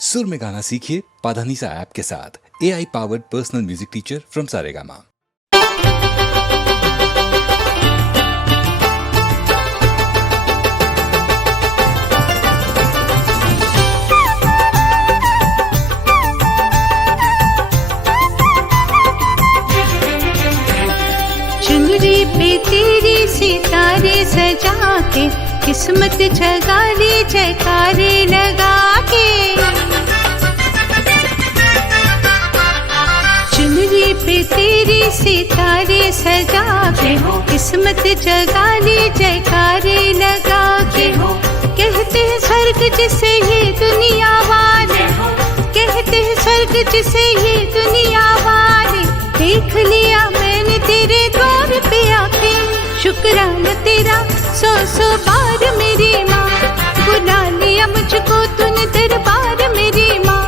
सुर में गाना सीखिए पाधानीसा ऐप के साथ। AI powered personal music teacher from Saregama. चुनरी पे तेरे सितारे सजा के, किस्मत जगा ली जयकारे लगा के। चुनरी पे तेरे सितारे सजा के, किस्मत जगा ली जयकारे लगा के। कहते हैं स्वर्ग जिसे ये दुनिया वाले, कहते हैं स्वर्ग जिसे ये दुनिया वाले। देख लिया मैंने तेरे द्वार पे आके, शुक्राना तेरा सौ सौ बार मेरी माँ। बुला लिया मुझको तूने दरबार मेरी माँ।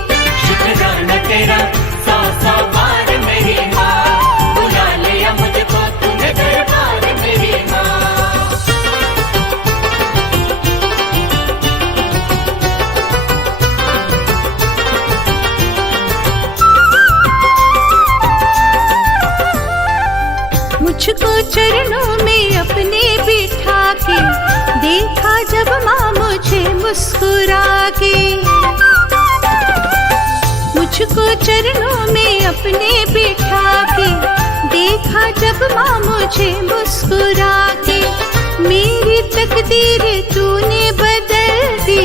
शुक्राना तेरा सौ सौ बार मेरी माँ। बुला लिया मुझको तूने दरबार मेरी माँ। मुझको चरणों में अपने बिठा के, देखा जब माँ मुझे मुस्कुरा के। मुझको चरणों में अपने बिठा के, देखा जब माँ मुझे मुस्कुरा के। मेरी तकदीर तूने बदल दी,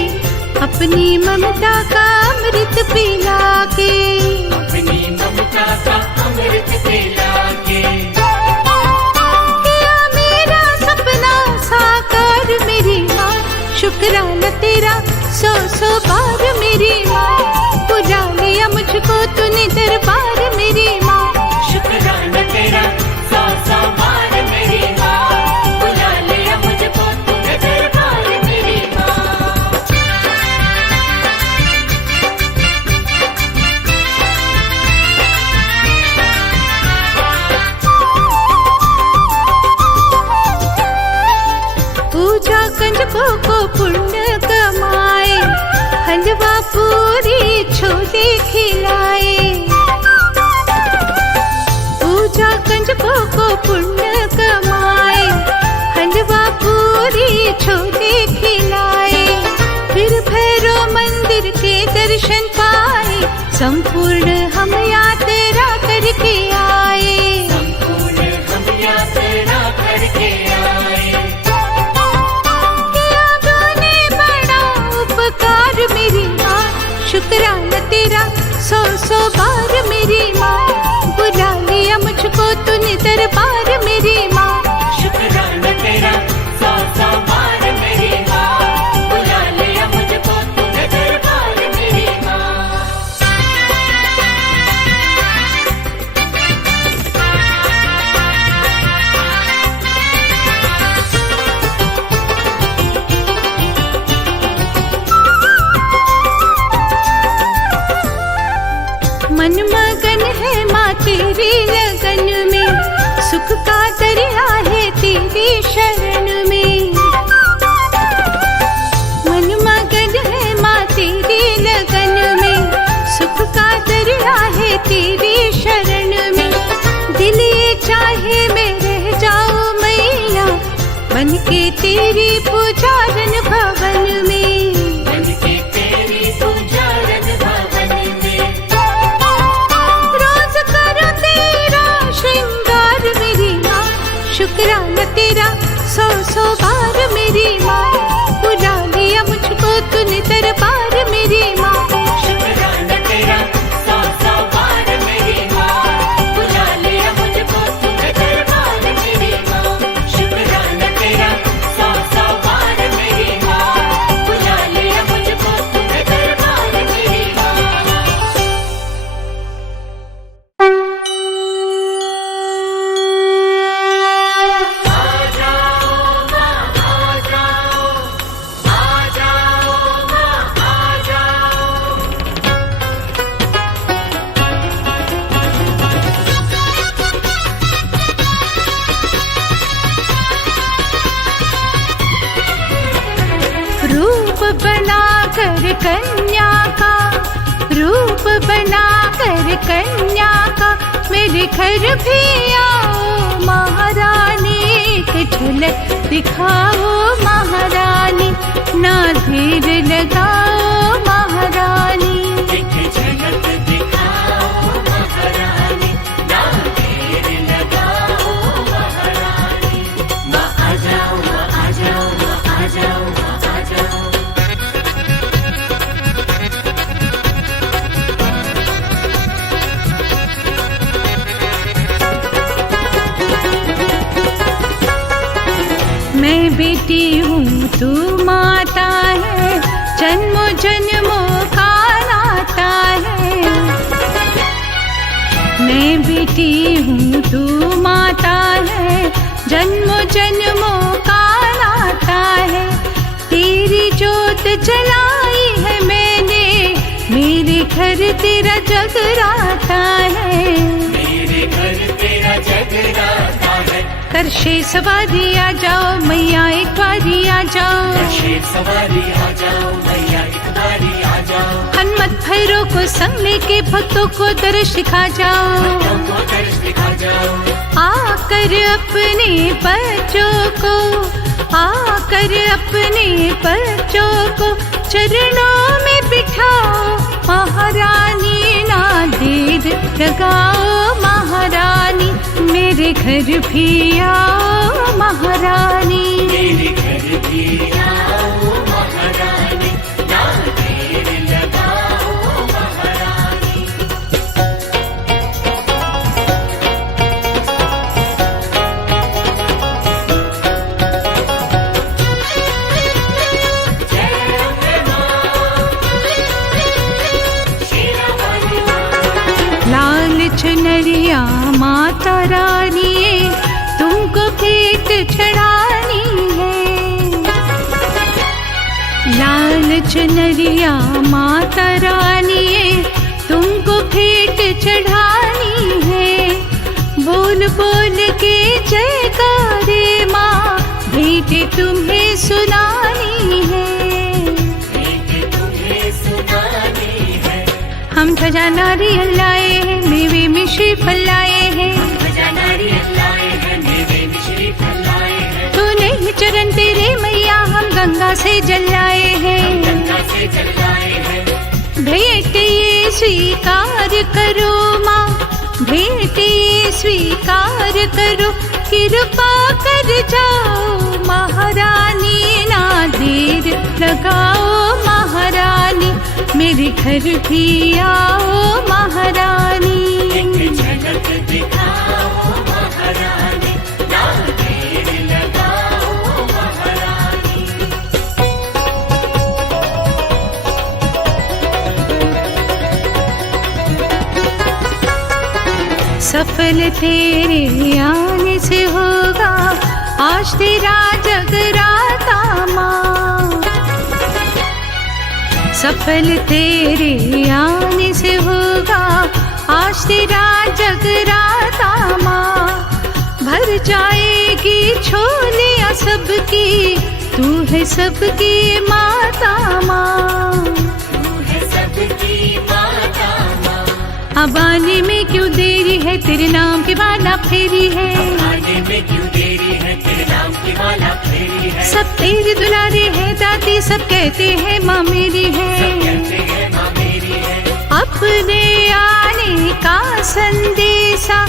अपनी ममता का अमृत पिला के। अपनी ममता का अमृत पिला के। मेरी माँ शुक्राना तेरा सौ सौ बार मेरी माँ। बुला लिया मुझको तूने दरबार मेरी माँ। शुक्राना तेरा सौ सौ बार मेरी माँ। बुला लिया मुझको तूने दरबार मेरी माँ। पूजा कंजकों को पुण्य कमाए, हलवा पूरी छोले खिलाए। पूजा कंजकों को पुण्य कमाए, हलवा पूरी छोले खिलाए। फिर भैरव मंदिर के दर्शन पाए, संपूर्ण हम यात्रा करके आए। संपूर्ण हम यात्रा करके आए। मेरी माँ शुक्राना तेरा सौ सौ बार मेरी माँ। बुला लिया मुझको तूने दरबार मेरी माँ। शुक्राना तेरा सौ सौ बार मेरी माँ। बुला लिया मुझको तूने दरबार मेरी माँ। मन मगन है माँ तेरी लगन में, सुख का दरिया है तेरी शरण में। मन मगन है माँ तेरी लगन में, सुख का दरिया है तेरी शरण में। दिल ये चाहे मैं रह जाऊं मैया, बन के तेरी पुजारन भवन में। बन के तेरी पुजारन भवन में। रोज करो तेरा श्रृंगार मेरी माँ। शुक्राना तेरा सौ सौ बार मेरी माँ। बुला लिया मुझको तूने दरबार मेरी माँ। शुक्राना तेरा सौ सौ बार मेरी माँ। बुला लिया मुझको तूने दरबार मेरी माँ। शुक्राना तेरा सौ सौ बार मेरी माँ। बुला लिया मुझको तूने दरबार मेरी माँ। आ जाओ माँ आ जाओ, आ जाओ माँ आ जाओ। रूप बना कर कन्या का बना कर कन्या का मेरे घर भी आओ महारानी, एक झलक दिखाओ महारानी, ना देर लगाओ महारानी। एक झलक दिखाओ महारानी, ना देर लगाओ महारानी। माँ आ जाओ, माँ आ जाओ, माँ आ जाओ, माँ आ जाओ। मैं बेटी हूँ तू माता है, जन्मों जन्मों का नाता है। मैं बेटी हूँ तू माता है, जन्मों जन्मों का नाता है। तेरी जोत जलाई है मैंने, मेरे घर तेरा जगराता है। मेरे घर तेरा जगराता है। कर शेर सवारी आ जाओ मैया एक बारी आ जाओ, शेर सवारी आ जाओ मैया एक बारी आ जाओ। हनुमत भैरव को संग लेके भक्तों को दर्श दिखा जाओ, भक्तों को दर्श दिखा जाओ। आकर अपने बच्चों को, आकर अपने बच्चों को चरणों में बिठाओ महारानी, ना देर लगाओ महारानी, मेरे घर भी आओ महारानी। मेरे घर भी आओ महारानी, ना देर लगाओ महारानी। जय अम्बे माँ, शेरा वाली माँ। लाल चुनरिया माता रानी तुमको भेंट चढ़ानी है। लाल चुनरिया माता रानी तुमको भेंट चढ़ानी है। बोल बोल के जयकारे माँ भेंट तुम्हें सुनानी है। भेंट तुम्हें सुनानी है। हम ध्वजा नारियल लाए हैं, मेवे मिश्री फल लाए हैं। ध्वजा नारियल लाए हैं, मेवे मिश्री फल लाए हैं। तूने ही चरण तेरे मैया हम गंगा से जल लाए हैं। गंगा से जल लाए हैं। भेंट ये स्वीकार करो माँ, भेंट ये स्वीकार करो, कृपा कर जाओ महारानी, ना देर लगाओ महारानी, मेरे घर भी आओ महारानी। एक झलक दिखाओ महारानी, ना देर लगाओ महारानी। सफल तेरे आने से होगा आज तेरा जगराता माँ। सफल तेरे आने से होगा आज तेरा जगराता माँ। भर जाएगी झोलियाँ सबकी, तू है सबकी माता माँ। तू है सबकी माता माँ। अब आने में क्यों देरी है, तेरे नाम की माला फेरी है। आने में क्यों देरी है, तेरे नाम की माला फेरी है। सब तेरी दुलारी है दादी, सब कहते हैं माँ मेरी है। सब कहते हैं माँ मेरी है। अपने आने का संदेशा,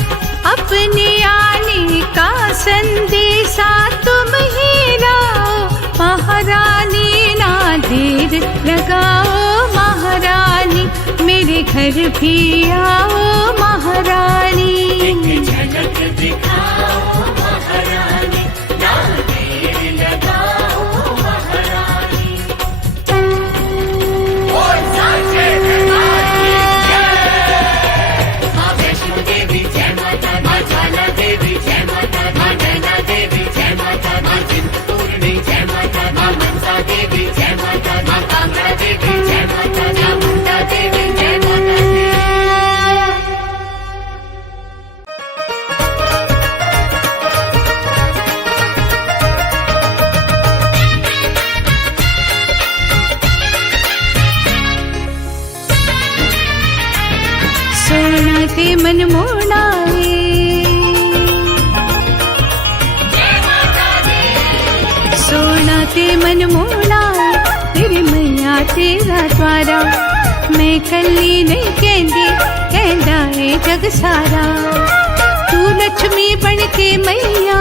अपने आने का संदेशा तुम ही लाओ महारानी, ना देर लगाओ महारानी, मेरे घर भी आओ महारानी। एक झलक दिखाओ महारानी, ना देर लगाओ महारानी। बोल साचे दरबार की जय। माँ वैष्णो देवी जय माता, माँ ज्वाला देवी जय माता, माँ नैना देवी जय माता, माँ चिंतपूर्णी जय माता, माँ मनसा देवी जय माता, माँ कामरा देवी जय माता, माँ मुंडा देवी जय माता दी। ते मन मोड़ाए, सोना ते मन मोड़ाए, तेरी मैया तेरा द्वारा। मैं कली नहीं कहंदी, कहंदा है जग सारा। तू लक्ष्मी बन के मैया,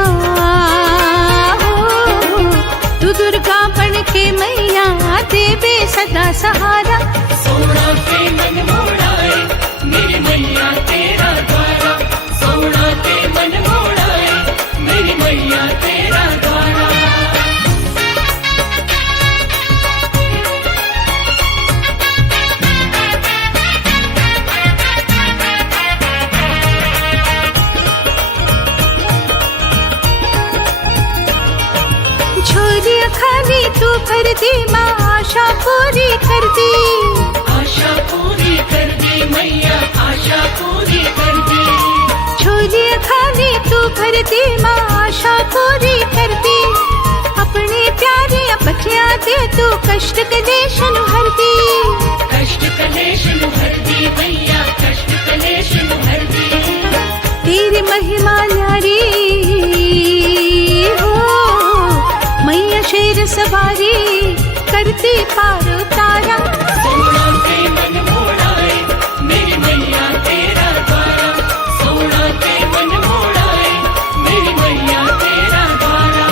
तू दुर्गा बन के मैया, देवे सदा सहारा। सोना ते मन मोड़ाए, मेरी मैया तेरा द्वारा। सोना ते मन मोड़ाए, मेरी मैया तेरा द्वारा। झोलियां खाली तू भर दी माँ, आशा पूरी कर दी। आशा पूरी कर दी मैया, आशा पूरी कर दी। झोलियां खाली तू भर दी माँ, आशा पूरी कर दी। अपने प्यारे बच्चियां दे तू कष्ट कलेश नु हर दी। कष्ट कलेश नु हर दी मैया, कष्ट कलेश नु हर दी। तेरी महिमा न्यारी हो मैया, शेर सवारी करती पार उतारा। सोना ते मन मोड़ाए, मेरी मैया तेरा द्वारा। सोना ते मन मोड़ाए, मेरी मैया तेरा द्वारा।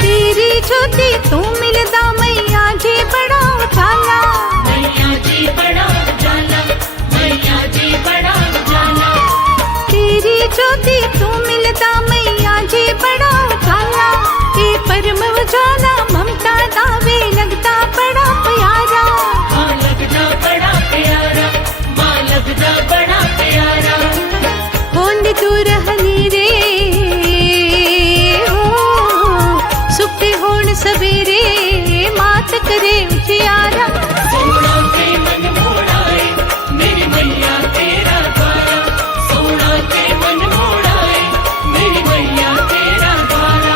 तेरी ज्योति तू मिलदा मैया जी बड़ा उजाला। मैया जी बड़ा उजाला, मैया जी बड़ा उजाला। तेरी ज्योति तू मिलदा मैया जी बड़ा उजाला। ये परम उजाला ममता दावे लगदा बड़ा प्यारा। माँ लगदा बड़ा प्यारा, माँ लगदा बड़ा प्यारा। होंद दूर हनीरे हो, सुखते होण सवेरे मात करे उजियारा। सोना ते मन मोड़ाए, मेरी मैया तेरा द्वारा। सोना ते मन मोड़ाए, मेरी मैया तेरा द्वारा।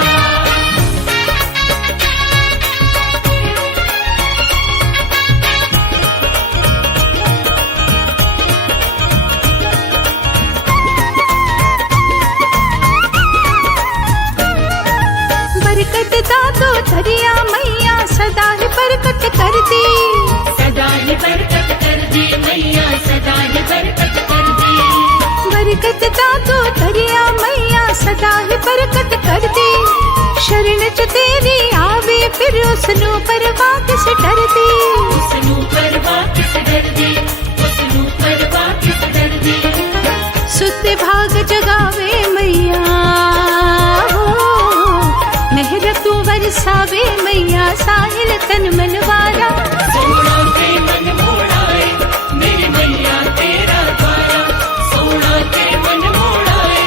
बरकत दादो धरिया मैया, सदा ही बरकत कर दी। सदा ही बरकत कर दी मैया, सदा ही बरकत कर दी। बरकत दादो धरिया मैया, सदा ही बरकत कर दी। शरण च तेरी आवे फिर उसनु परवाह किस डर दी। उसनु परवाह किस डर दी, उसनु परवाह किस डर दी। सुत भाग जगावे मैया हो, मेहर तू बरसावे मैया, साहिल तन मनवारा। सोना ते मन मोड़ाए, मेरी मैया तेरा द्वारा। सोना ते मन मोड़ाए,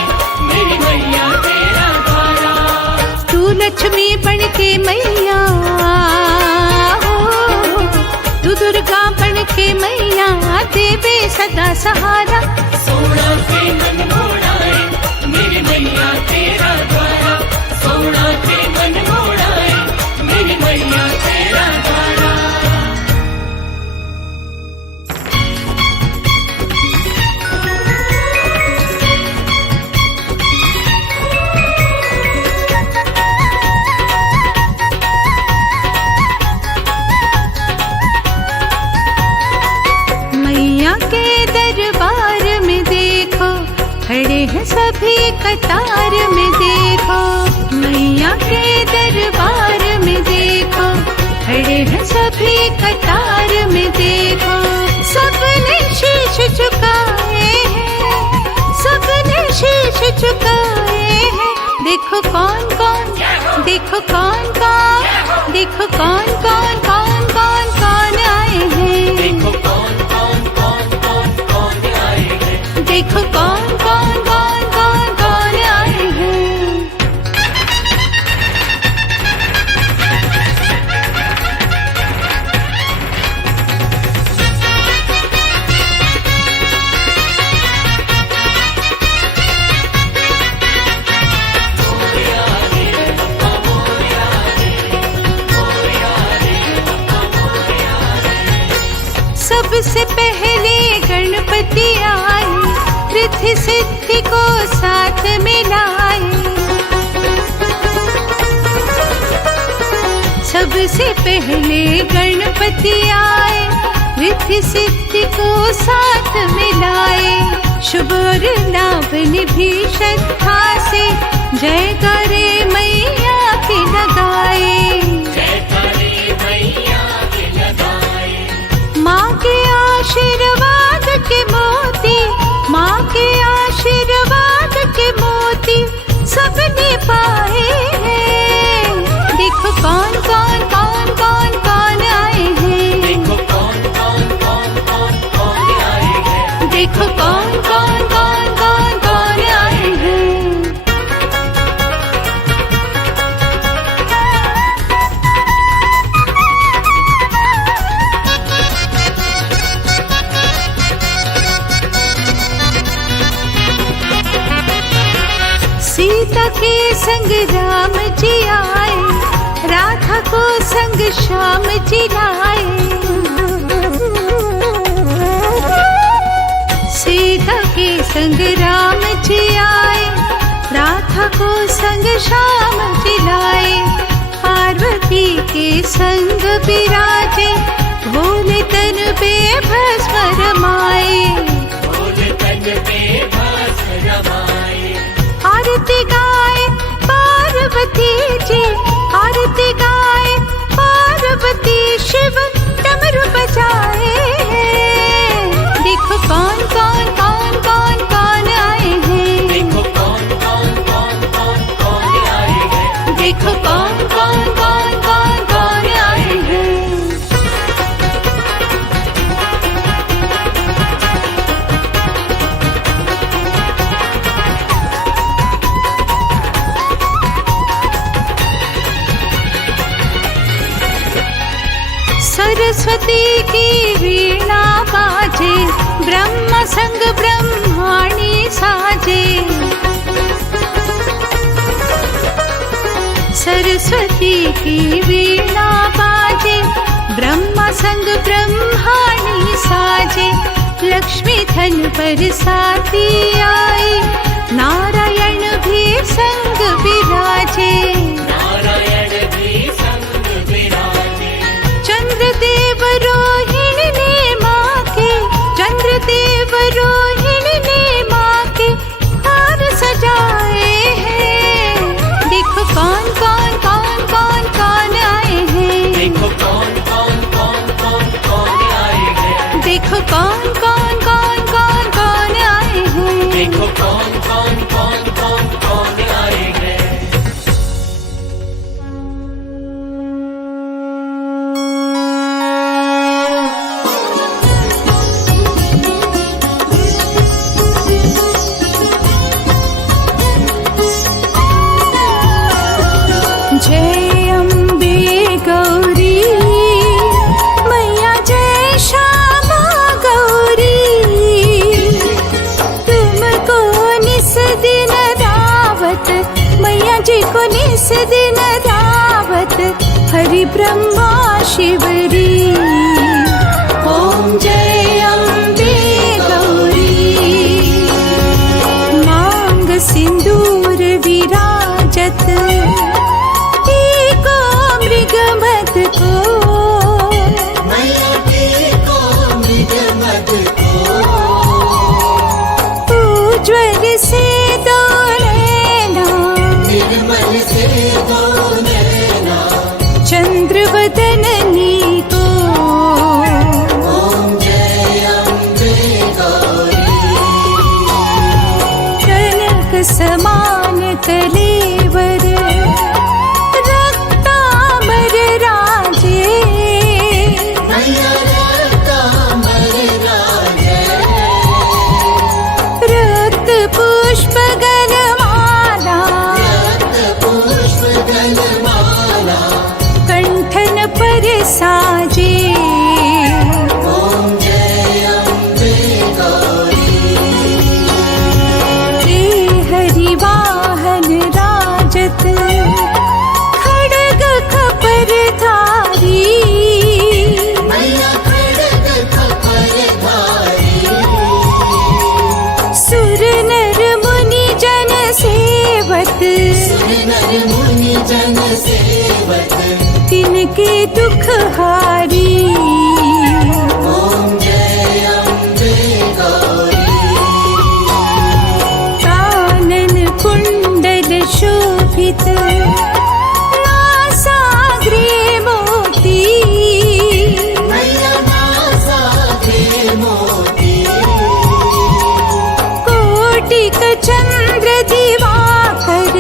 मेरी मैया तेरा द्वारा। तू लक्ष्मी बन के मैया हो, तू दुर्गा बन के मैया, देवे सदा सहारा। सोना ते मन मोड़ाए, मेरी मैया तेरा द्वारा। सोना ते मन मोड़ाए, मेरी मैया तेरा द्वारा। मैया के दरबार में देखो, खड़े हैं सभी कतार में देखो। मैया के दरबार में देखो, खड़े हैं सभी कतार में देखो। सबने शीश झुकाए हैं, सबने शीश झुकाए हैं। देखो कौन कौन, देखो कौन कौन, देखो कौन कौन कौन कौन कौन आए हैं। देखो कौन कौन कौन कौन कौन आए हैं। देखो कौन कौन कौन कौन कौन आए हैं। सबसे पहले गणपति आए, रिद्धि सिद्धि को साथ मिलाए। सबसे पहले गणपति आए, रिद्धि सिद्धि को साथ मिलाए। शुभ और लाभ निभि श्रद्धा से जयकारे मैया के लगाए। जयकारे मैया के लगाए। माँ के आशीर्वाद के मोती, माँ के आशीर्वाद के मोती सबने पाए हैं। देखो कौन कौन कौन कौन कौन आए हैं। देखो कौन कौन कौन कौन कौन आए हैं। देखो कौन कौन कौन कौन कौन आए हैं। सीता के संग राम जी आए, राधा को संग श्याम जी लाए। सीता के संग राम जी आए, राधा को संग श्याम जी लाए। पार्वती के संग विराजे, भोले तन पे भस्म रमाए। भोले तन पे भस्म रमाए। आरती गाए पार्वती जी, आरती गाए पार्वती, शिव डमरू बजाए। देखो कौन कौन कौन कौन कौन आए हैं। देखो कौन कौन कौन कौन कौन आए हैं। देखो कौन कौन कौन कौन कौन आए हैं। सरस्वती की वीणा बाजे, ब्रह्म संग ब्रह्माणी साजे। सरस्वती की वीणा बाजे, ब्रह्म संग ब्रह्माणी साजे। लक्ष्मी धन बरसाती आई, नारायण भी संग विराजे। नारायण भी संग विराजे। चंद्रदेव रोहिणी ने माँ के, चंद्रदेव रोहिणी ने माँ के हार सजाए हैं। देखो कौन कौन कौन कौन कौन आए हैं। देखो कौन कौन कौन कौन कौन आए हैं। देखो कौन कौन कौन कौन कौन आए हैं। देखो कौन कौन कौन कौन कौन आए हैं। जय अम्बे गौरी मैया, जय श्यामा गौरी। तुमको निस दिन रावत, मैया जी को निस दिन रावत, हरि ब्रह्मा शिवरी। ओम जय अम्बे गौरी। मांग सिंदूर विराजत, मृग मद को मैया के को मृग मद को। उज्ज्वल से दो नैना, निर्मल से दो नैना। चंद्र बदननी को। ओम जय अम्बे गौरी। कनक समान कलेवर, रक्तांबर राजे। मैया रक्तांबर राजे। रक्त पुष्प गलमाला, रक्त पुष्प गलमाला। कंठन पर साजे। ओम जय अम्बे गौरी। रे हरि वाहन राजत, खड्ग खपर धारी। मैया खड्ग खपर जन सेवक तिनके दुख हारी। ओम जय अम्बे गौरी। कानन कुंडल शोभित नासाग्रे मोती। मैया नासाग्रे मोती। कोटिक चंद्र दिवाकर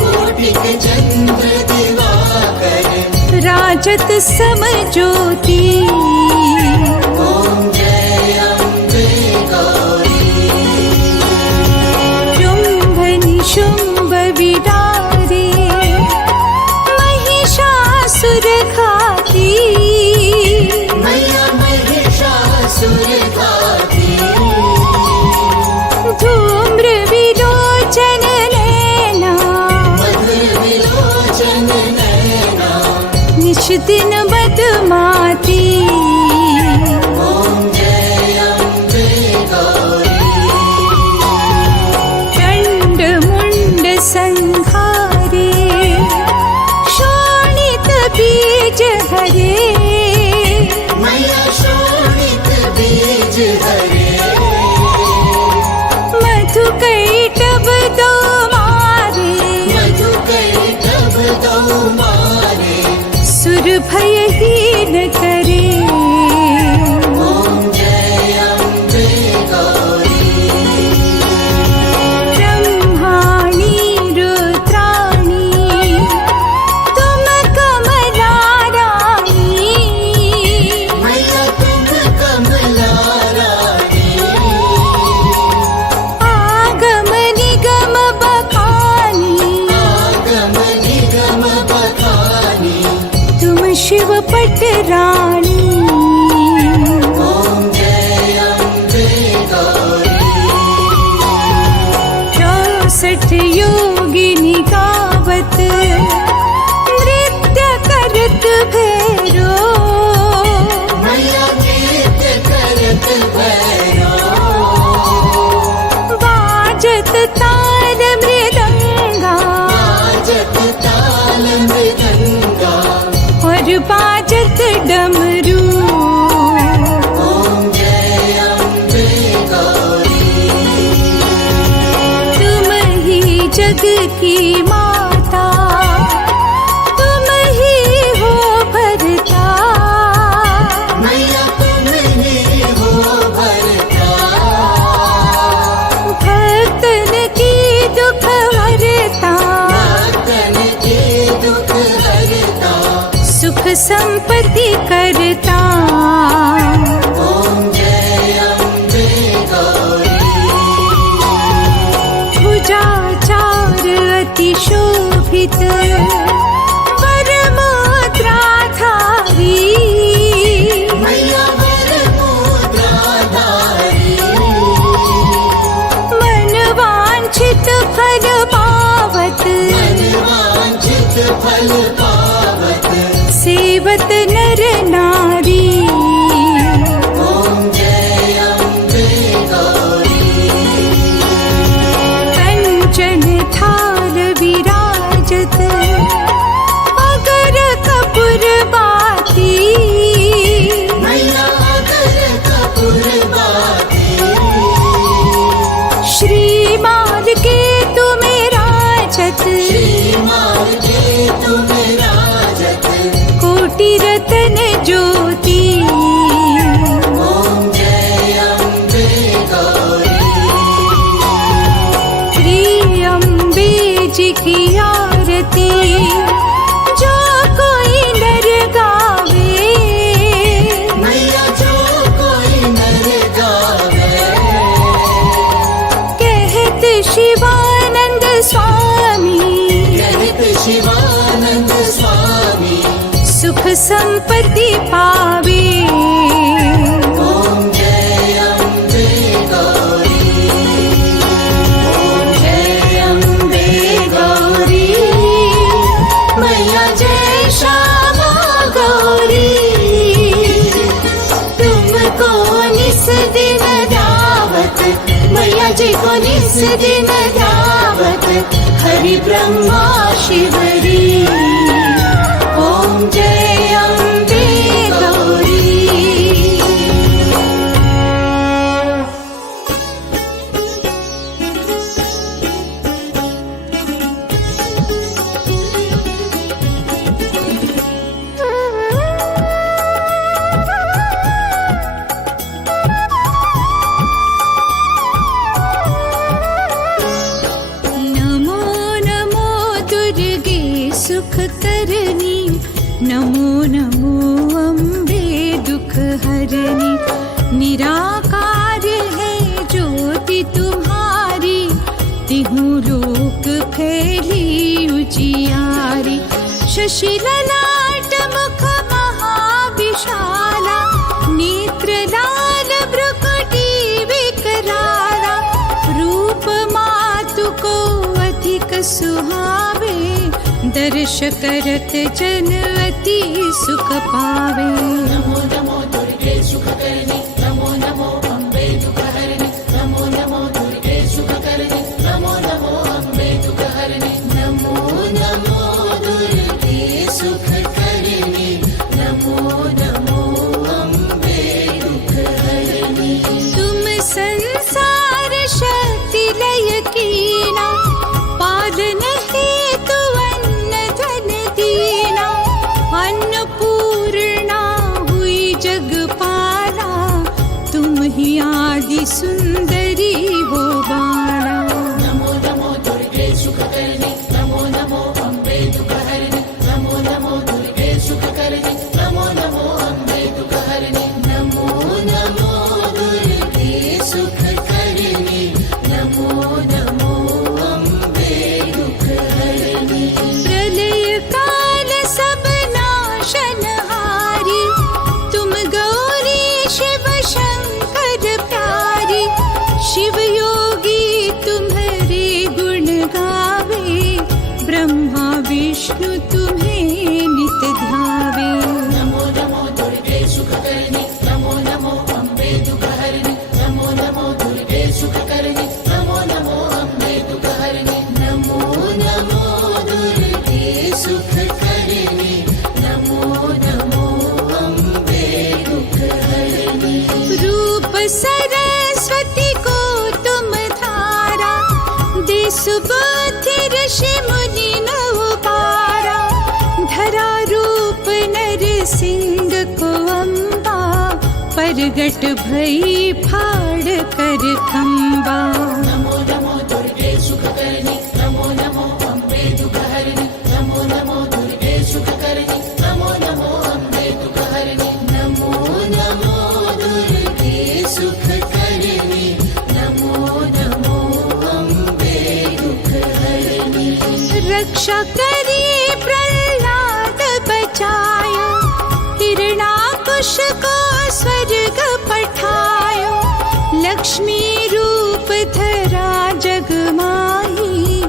कोटिक चंद्र दिवाकर राजत सम ज्योति। ओम जय अम्बे गौरी। शुंभ निशुंभ विदारे महिषासुर घाती। मैया महिषासुर घाती। धूम्र विलोचन नैना मधुर विलोचन नैना निश दिन मदमाती। ओम जय अम्बे गौरी। चंड मुंड संहारे शोणित बीज हरे। मैया शोणित बीज हरे। मधु कैटभ दो मारे मधु कैटभ दो मारे। सुर भयहीन करे। ओम जय अम्बे गौरी। ब्रह्माणी रुद्राणी तुम कमला रानी। मैया तुम कमला रानी। आगम निगम बखानी आगम निगम बखानी। तुम शिव पट रानी। ओम जय अम्बे गौरी। 64 योगिनी गावत नृत्य करत भैरो। मैया नृत्य करत भैरो। बाजत ताल मृदंगा बाजत ताल मृदंगा। और बाजत डमरू। ओम जय अम्बे गौरी। तुम ही जग की माता तुम ही हो भरता। मैया तुम ही हो भरता। भक्तन की दुख हरता। भक्तन के दुख हरता। सुख संपत्ति करता। ओम जय अम्बे गौरी। भुजाचार अति शोभित वरमुद्राधारी। मैया वरमुद्राधारी। मन वांछित फल पावत मनवांछित फल पावत। सेवत नर नारी। ओम जय अम्बे गौरी। कंचन थाल विराजत अगर कपूर बाती। मैया अगर कपूर बाती। श्रीमाल के तुम्हें राजत श्रीमान के तुम राजत। कोटि रतन ज्योति। ओम जय अम्बे गौरी। श्री अम्बे जी की आरती जो कोई नर गावे। मैया जो कोई नर गावे। कहत शिवानंद स्वामी कहत शिवानंद स्वामी। सुख संपत्ति पावे। ओम जय अम्बे गौरी। ओम जय अम्बे गौरी। मैया जय श्यामा गौरी। तुमको निस दिन दावत। मैया जी को निस दिन दावत। परिब्रह्मा शिवरी ॐ जय अम्बे गौरी। नमो नमो दुर्गे सुख करनी, नमो नमो अम्बे दुख हरनी। निराकार है ज्योति तुम्हारी, तिहु लोक फैली उजियारी। शशि ललाट मुख महाविशाला, नेत्र लाल भ्रुकुटी विकराला। रूप मातु को अधिक सुहावे, दर्श करत जन अति सुख पावे। नमो नमो दुर्गे सुख करनी, नमो नमो अम्बे दुख हरनी। नमो नमो दुर्गे सुख करनी, नमो नमो अम्बे दुख हरनी। नमो नमो दुर्गे सुख करनी, नमो नमो अम्बे दुख हरनी। तुम संसार शक्ति लय कीना, पालन हेतु अन्न धन दीना। अन्नपूर्णा हुई जगपाला, तुम ही आदि सुंदरी हो बाला। नमो नमो दुर्गे सुख करनी, नमो नमो अम्बे दुख हरनी। नमो नमो दुर्गे सुख करनी, नमो नमो अम्बे दुख हरनी। नमो नमो दुर्गे सुख करनी, नमो नमो अम्बे दुख हरनी। प्रलय काल सब नाशनहारी, तुम गौरी शिव शंकर प्यारी। शिव योगी तुम्हारे गुण गावे, ब्रह्मा विष्णु तुम्हें नित ध्यावे। नमो नमो दुर्गे सुख करनी, नमो नमो अम्बे दुख हरनी। नमो नमो दुर्गे सुख करनी, नमो नमो अम्बे दुख हरनी। नमो नमो दुर्गे सुख करनी, नमो नमो अम्बे दुख हरनी। रूप सरस्वती को तुम धारा, दे सुबुद्धि ऋषि मुनि नव पारा। धरा रूप नर सिंह को अम्बा, परगट भई फाड़ कर खम्बा। नमो नमो दुर्गे सुख करनी, नमो नमो अम्बे दुख हरनी। नमो नमो दुर्गे सुख करनी, नमो नमो अम्बे दुख हरनी। नमो नमो दुर्गे सुख करनी, नमो नमो अम्बे दुख हरनी। रक्षा करी प्रहलाद बचायो, हिरणाकुश को स्वर्ग पठायो। लक्ष्मी रूप धरा जग माही,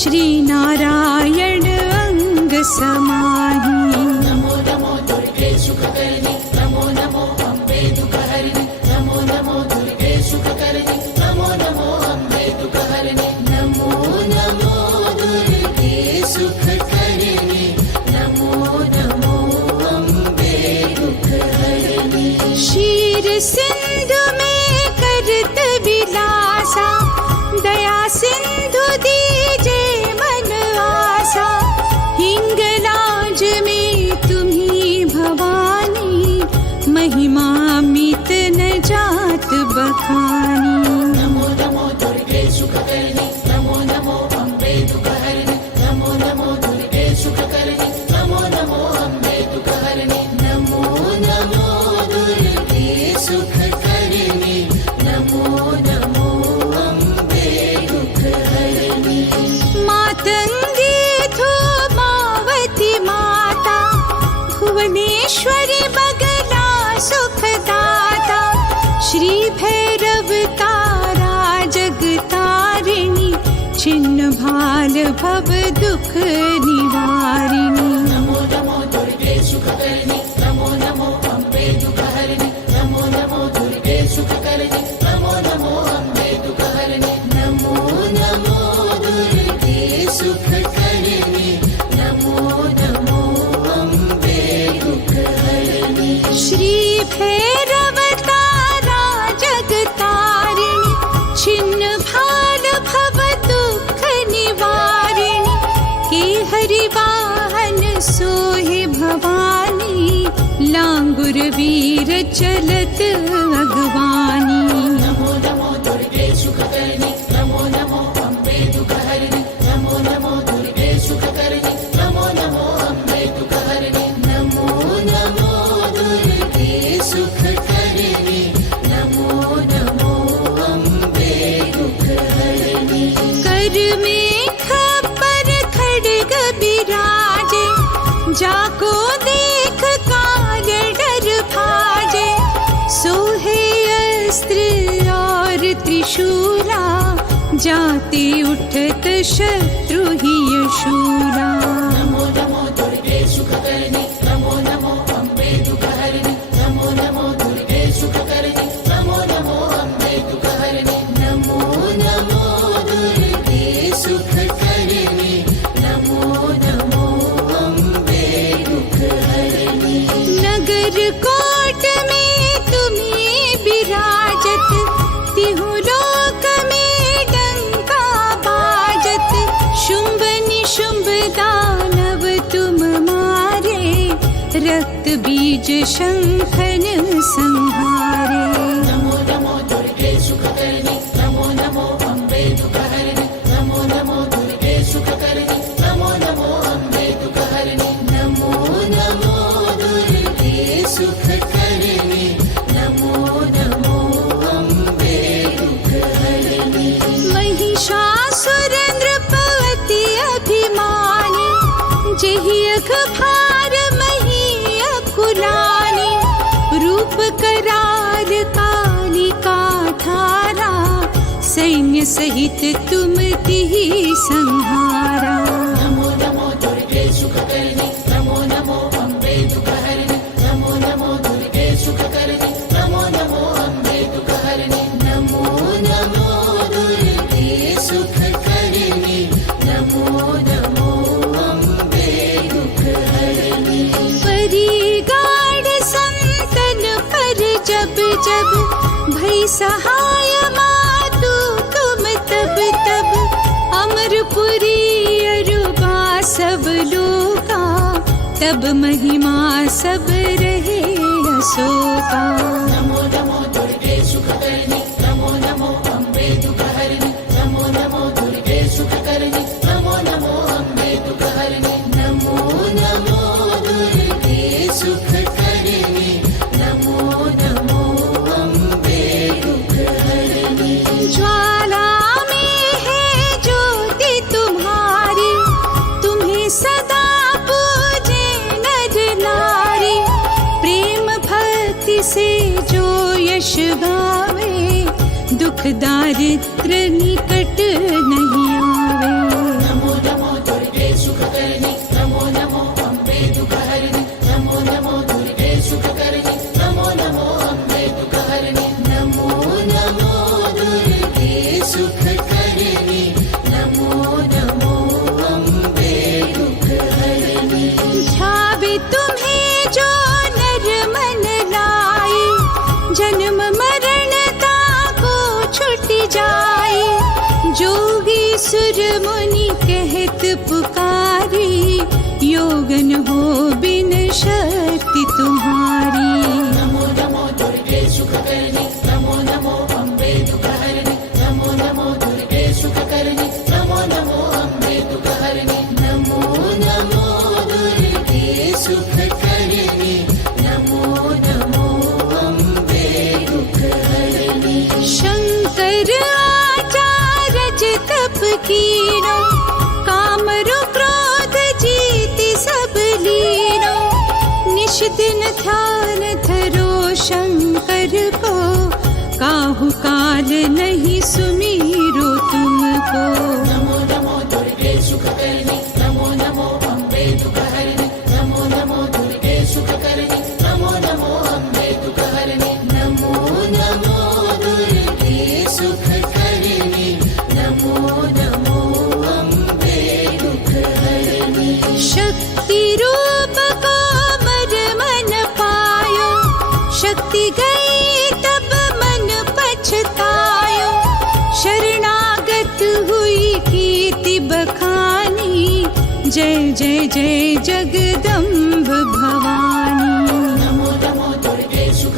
श्री नारायण अंग समाही। नमो नमो दुर्गे सुख करनी, नमो नमो अम्बे दुख हरनी। नमो नमो दुर्गे सुख करनी, नमो नमो अम्बे दुख हरनी। नमो नमो दुर्गे सुख करनी, नमो नमो अम्बे दुख हरनी। क्षीर सिंधु में करत विलासा, दया सिंधु दीजे मन आसा। हिंगलाज में तुम्ही भवानी, महिमा मित न जात बखानी। नमो नमो दुर्गे सुख करनी, नमो नमो अम्बे दुख हरनी। नमो नमो दुर्गे सुख करनी, नमो नमो अम्बे दुख हरनी। नमो नमो दुर्गे सुख करनी, नमो नमो अम्बे दुख हरनी। मातंगी धूमावती माता, भुवनेश्वरी बगला सुखदाता। श्री भैरव तारा जगतारिणी, छिन्न भाल भव दुख निवारिणी। नमो नमो दुर्गे सुख करनी, नमो नमो अम्बे दुख हरनी। नमो नमो दुर्गे सुख करनी, नमो नमो अम्बे दुख हरनी। नमो नमो दुर्गे सुख सुरवीर चलत अगवानी। नमो नमो दुर्गे सुखकर्णी, नमो नमो अम्बे दुःखहरिणि, नमो नमो दुर्गे सुखकर्णी, नमो नमो अम्बे दुःखहरिणि, नमो नमो दुर्गे सुखकर्णी, नमो नमो अम्बे दुःखहरिणि। कर में खपर खड्ग बिराजे, जाको देख काल डर भाजे। सोहे अस्त्र और त्रिशूला, जाते उठत शत्रु ही शूरा। नमो नमो दुर्गे सुखकर्णी, नमो नमो अम्बे दुःखहरिणि, नमो नमो दुर्गे सुखकर्णी, नमो नमो अम्बे दुःखहरिणि, नमो नमो दुर्गे सुखकर्णी, नमो नमो अम्बे दुःखहरिणि। नगर कोट में तुम्हें विराजत, तिहु लोक में डंका बाजत। शुंभ निशुंभ दानव तुम मारे, रक्त बीज शंखन संहारे। नमो नमो दुर्गे सुखकर्णी, नमो नमो अम्बे दुःखहरिणि, नमो नमो दुर्गे सुखकर्णी, नमो नमो अम्बे दुःखहरिणि, नमो नमो दुर्गे सुखकर्णी, नमो नमो अम्बे दुःखहरिणि। महिषासुर नृपति अभिमानी, जेहि अघ भार मही अकुलानी। रूप कराल कालिका धारा, सैन्य सहित तुम तिहि संहारा। नमो नमो दुर्गे सुखकर्णी, नमो नमो अम्बे दुःखहरिणि, नमो नमो दुर्गे सुखकर्णी, नमो नमो अम्बे दुःखहरिणि, नमो नमो दुर्गे सुखकर्णी, नमो नमो अम्बे दुःखहरिणि। परी गाढ़ संतन पर जब जब, भई सहाय मातु तुम तब तब। अमरपुरी अरुबा सब लोका, तब महिमा सब रहे अशोका। नमो नमो दुर्गे सुखकर्णी, नमो नमो अम्बे दुःखहरिणि, नमो नमो दुर्गे सुखकर्णी, नमो नमो अम्बे दुःखहरिणि, नमो नमो दुर्गे सुखकर्णी, नमो नमो अम्बे दुःखहरिणि। ज्वाला में है ज्योति तुम्हारी, तुम्हें सदा पूजे नर नारी। प्रेम भक्ति से जो यश गावे, दुख दारिद्र निकट नहीं आवे। नमो नमो दुर्गे सुखकर्णी, नमो नमो अम्बे दुःखहरिणि, नमो नमो दुर्गे सुखकर्णी, नमो नमो अम्बे दुःखहरिणि, नमो नमो दुर्गे सुखकर्णी, नमो नमो अम्बे दुःखहरिणि। ध्यावे तुम्हें जो नर मन लाए, जन्म मरण ताको छुट जाए। जोगी सुर मुनि कहत पुकारी, योगन हो बिन शक्ति तुम्हारी। नमो नमो दुर्गे सुखकर्णी, नमो नमो अम्बे दुःखहरिणि, नमो नमो दुर्गे सुखकर्णी, नमो नमो अम्बे दुःखहरिणि, नमो नमो दुर्गे सुखकर्णी, नमो नमो अम्बे दुःखहरिणि। शंकर आचार्य तप कीनो, कामरु क्रोध जीति सब लीनो। निश दिन ध्यान धरो शंकर को, काहू काल नहीं सुमीरो तुमको। नमो नमो दुर्गे सुखकर्णी, नमो नमो अम्बे दुःखहरिणि, नमो नमो दुर्गे सुखकर्णी, नमो नमो अम्बे दुःखहरिणि, नमो नमो दुर्गे सुखकर्णी, नमो नमो अम्बे दुःखहरिणि। शक्ति रूप को मर मन पायो, शक्ति गई तब मन पछतायो। शरणागत हुई कीर्ति बखानी, जय जय जय जगदम्ब भवानी। नमो नमो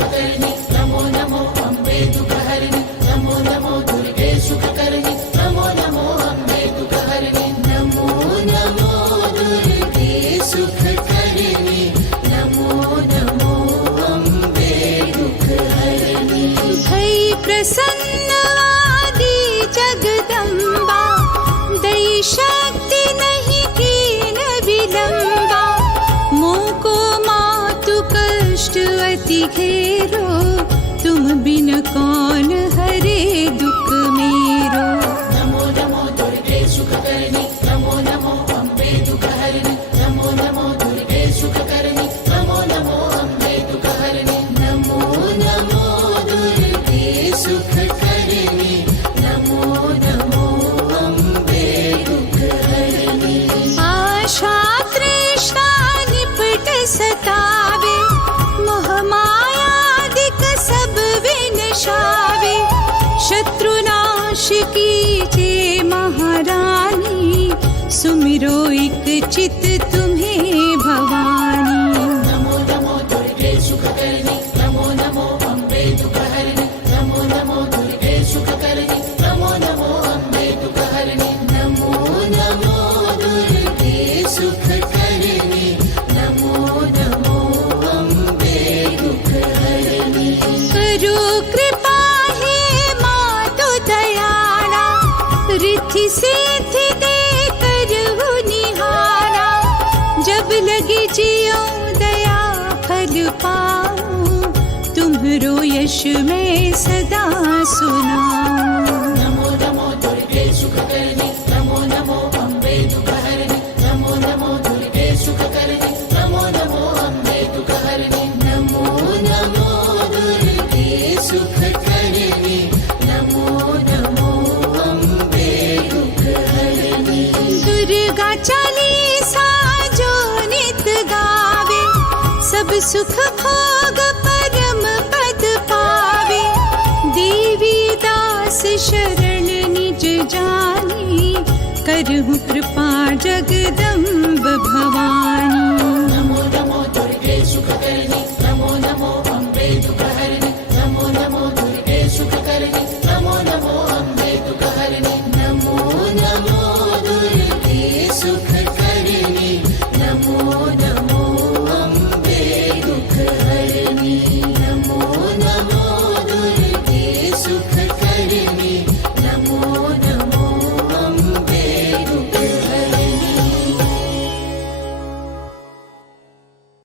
सुखकर्णी नमो नमो अम्बे दुःखहरिणि नमो नमो दुर्गे सुखकर्णी नमो नमो अम्बे दुःखहरिणि नमो नमो दुर्गे सुखकर्णी नमो नमो अम्बे दुःखहरिणि भई प्रसन्न आदि जगदम्बा दई शक्ति नहीं कीन विलंबा मोको मातु कष्ट अति घेरो तुम बिन कौन हरे दुख मेरो नमो नमो दुर्गे सुखकर्णी नमो नमो अम्बे दुःखहरिणि नमो नमो दुर्गे सुखकर्णी नमो नमो अम्बे दुःखहरिणि नमो नमो दुर्गे सुखकर्णी नमो नमो अम्बे दुःखहरिणि आशा तृष्णा निपट सतावे मोह मायादिक सब विनशावे शत्रुनाश कीजे महारानी सुमिरो एक चित तुम्हें भवानी नमो नमो दुर्गे सुखकर्णी नमो नमो अम्बे दुःखहरिणि नमो नमो दुर्गे सुखकर्णी नमो नमो अम्बे दुःखहरिणि नमो नमो दुर्गे सुखकर्णी नमो नमो अम्बे दुःखहरिणि करो कृपा हे मातु दयाला रिद्धि सिद्धि दे करहु निहारा जब लगे जियो दया फल पाऊं तुम्हरो यश मैं सदा सुनाऊं नमो नमो दुर्गे सुखकर्णी नमो नमो अम्बे दुःखहरिणि नमो नमो दुर्गे सुखकर्णी नमो नमो अम्बे दुःखहरिणि नमो नमो दुर्गे सुखकर्णी नमो नमो अम्बे दुःखहरिणि दुर्गा चालीसा जो नित गावे सब सुख भोग परम पद पावे देवी दास शरण निज जानी करहु कृपा जगदम्ब भवानी